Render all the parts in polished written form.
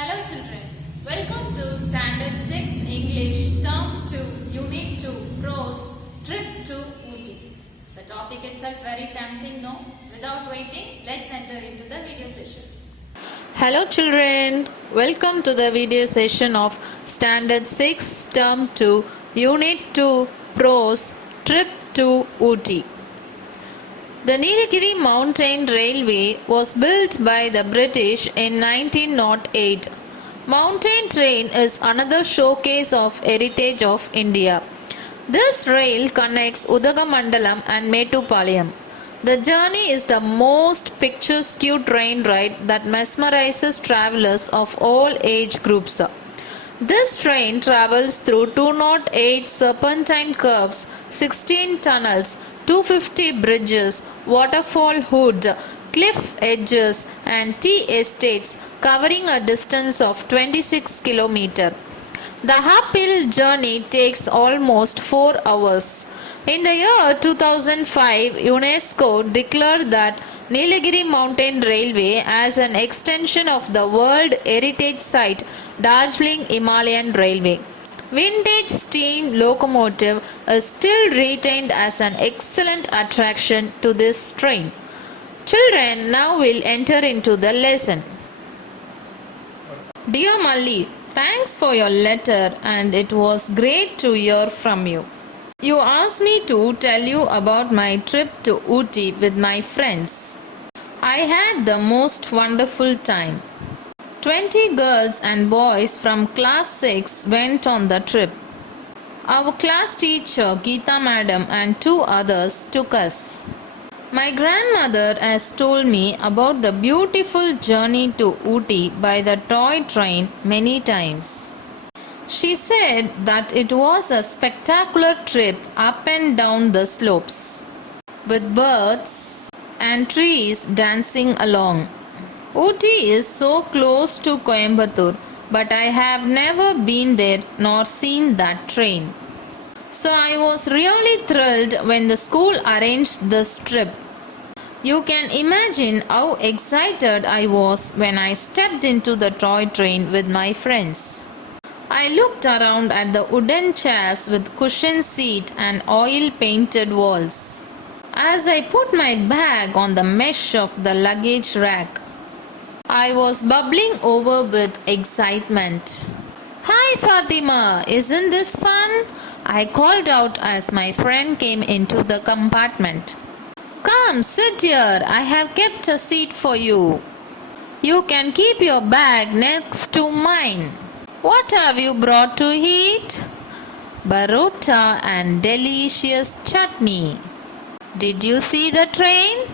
Hello children, welcome to Standard 6 English Term 2 Unit 2 Prose Trip to Ooty. The topic itself very tempting, no? Without waiting, let's enter into the video session. Hello children, welcome to the video session of Standard 6 Term 2 Unit 2 Prose Trip to Ooty. The Nilagiri Mountain Railway was built by the British in 1908. Mountain train is another showcase of heritage of India. This rail connects Udagamandalam and Mettupalayam. The journey is the most picturesque train ride that mesmerizes travelers of all age groups. This train travels through 208 serpentine curves, 16 tunnels, 250 bridges, waterfall hood, cliff edges and tea estates covering a distance of 26 km. The uphill journey takes almost 4 hours. In the year 2005, UNESCO declared that Nilagiri Mountain Railway as an extension of the World Heritage Site Darjeeling Himalayan Railway. Vintage steam locomotive is still retained as an excellent attraction to this train. Children, now will enter into the lesson. Dear Malli, thanks for your letter and it was great to hear from you. You asked me to tell you about my trip to Ooty with my friends. I had the most wonderful time. 20 girls and boys from class 6 went on the trip. Our class teacher Geeta madam and 2 others took us. My grandmother has told me about the beautiful journey to Ooty by the toy train many times. She said that it was a spectacular trip up and down the slopes, with birds and trees dancing along. Ooty is so close to Coimbatore, but I have never been there nor seen that train. So I was really thrilled when the school arranged this trip. You can imagine how excited I was when I stepped into the toy train with my friends. I looked around at the wooden chairs with cushioned seat and oil-painted walls. As I put my bag on the mesh of the luggage rack, I was bubbling over with excitement. Hi Fatima, isn't this fun? I called out as my friend came into the compartment. Come, sit here. I have kept a seat for you. You can keep your bag next to mine. What have you brought to eat? Barota and delicious chutney. Did you see the train?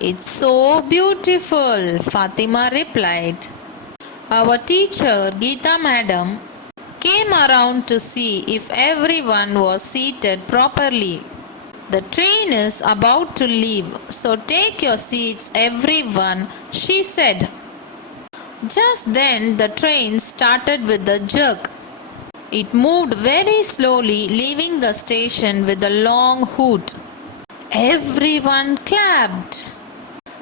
It's so beautiful, Fatima replied. Our teacher, Geeta madam, came around to see if everyone was seated properly. The train is about to leave, so take your seats, everyone, she said. Just then, the train started with a jerk. It moved very slowly, leaving the station with a long hoot. Everyone clapped.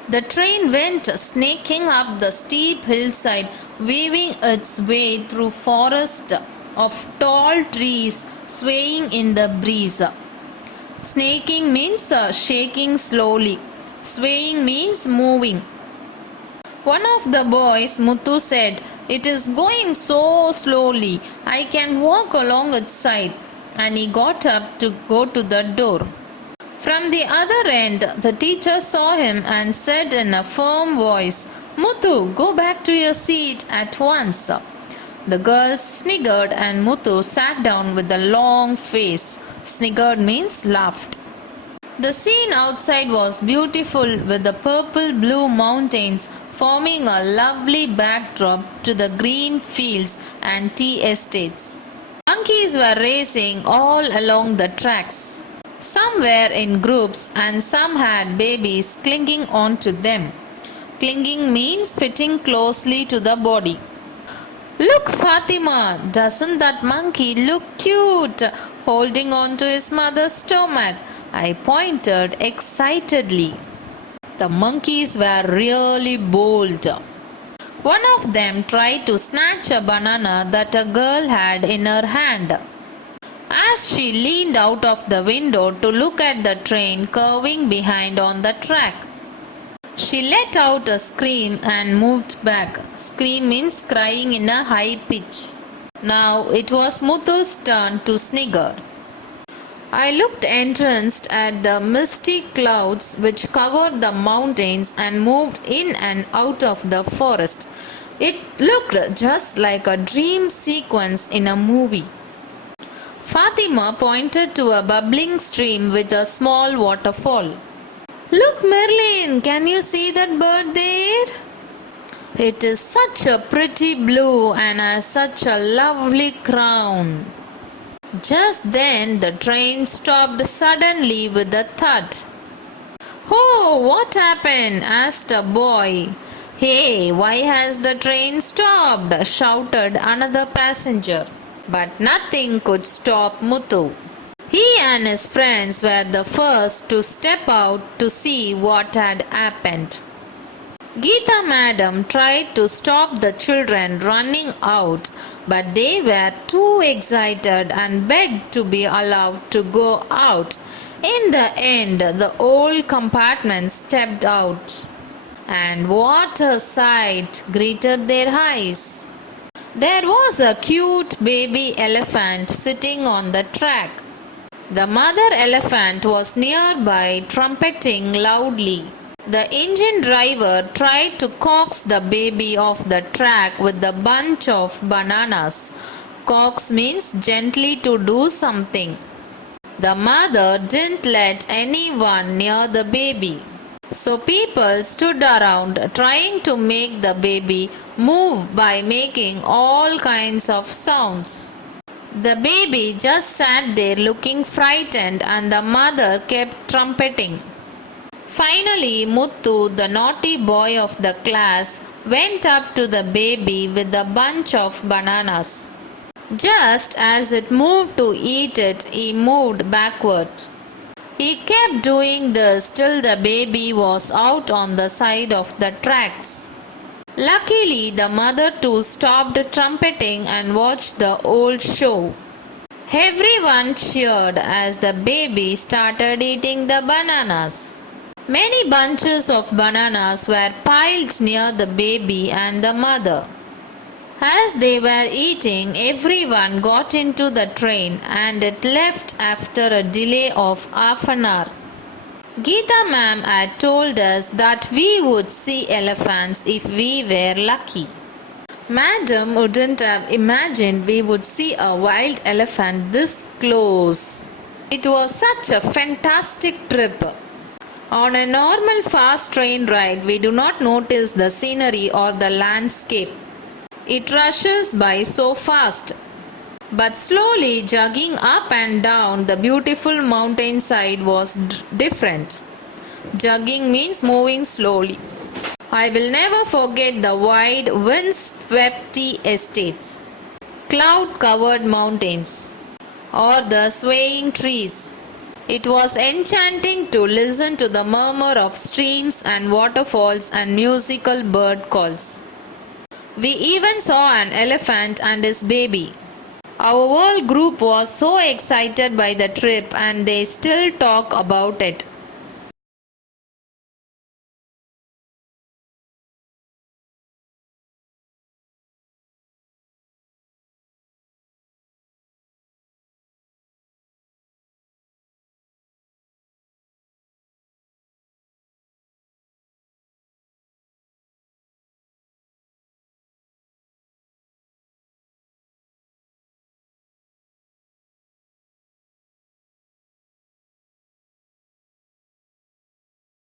The train went snaking up the steep hillside, weaving its way through forest of tall trees swaying in the breeze. Snaking means shaking slowly. Swaying means moving. One of the boys, Muthu, said, "It is going so slowly, I can walk along its side," and he got up to go to the door. From the other end, the teacher saw him and said in a firm voice, "Muthu, go back to your seat at once." The girls sniggered and Muthu sat down with a long face. Sniggered means laughed. The scene outside was beautiful with the purple-blue mountains forming a lovely backdrop to the green fields and tea estates. Monkeys were racing all along the tracks. Some were in groups and some had babies clinging on to them. Clinging means fitting closely to the body. Look, Fatima, doesn't that monkey look cute, holding on to his mother's stomach? I pointed excitedly. The monkeys were really bold. One of them tried to snatch a banana that a girl had in her hand. As she leaned out of the window to look at the train curving behind on the track, she let out a scream and moved back. Scream means crying in a high pitch. Now it was Muthu's turn to snigger. I looked entranced at the misty clouds which covered the mountains and moved in and out of the forest. It looked just like a dream sequence in a movie. Fatima pointed to a bubbling stream with a small waterfall. Look, Merlin, can you see that bird there? It is such a pretty blue and has such a lovely crown. Just then the train stopped suddenly with a thud. Oh, what happened? Asked a boy. Hey, why has the train stopped? Shouted another passenger. But nothing could stop Muthu. He and his friends were the first to step out to see what had happened. Geeta madam tried to stop the children running out, but they were too excited and begged to be allowed to go out. In the end, the old compartment stepped out. And what a sight greeted their eyes! There was a cute baby elephant sitting on the track. The mother elephant was nearby trumpeting loudly. The engine driver tried to coax the baby off the track with a bunch of bananas. Coax means gently to do something. The mother didn't let anyone near the baby. So people stood around trying to make the baby move by making all kinds of sounds. The baby just sat there looking frightened and the mother kept trumpeting. Finally, Muthu, the naughty boy of the class, went up to the baby with a bunch of bananas. Just as it moved to eat it, he moved backward. He kept doing this till the baby was out on the side of the tracks. Luckily, the mother too stopped trumpeting and watched the old show. Everyone cheered as the baby started eating the bananas. Many bunches of bananas were piled near the baby and the mother. As they were eating, everyone got into the train and it left after a delay of half an hour. Geeta ma'am had told us that we would see elephants if we were lucky. Madam wouldn't have imagined we would see a wild elephant this close. It was such a fantastic trip. On a normal fast train ride, we do not notice the scenery or the landscape. It rushes by so fast. But slowly jogging up and down the beautiful mountainside was different. Jogging means moving slowly. I will never forget the wide wind-swept tea estates, cloud-covered mountains, or the swaying trees. It was enchanting to listen to the murmur of streams and waterfalls and musical bird calls. We even saw an elephant and his baby. Our whole group was so excited by the trip and they still talk about it.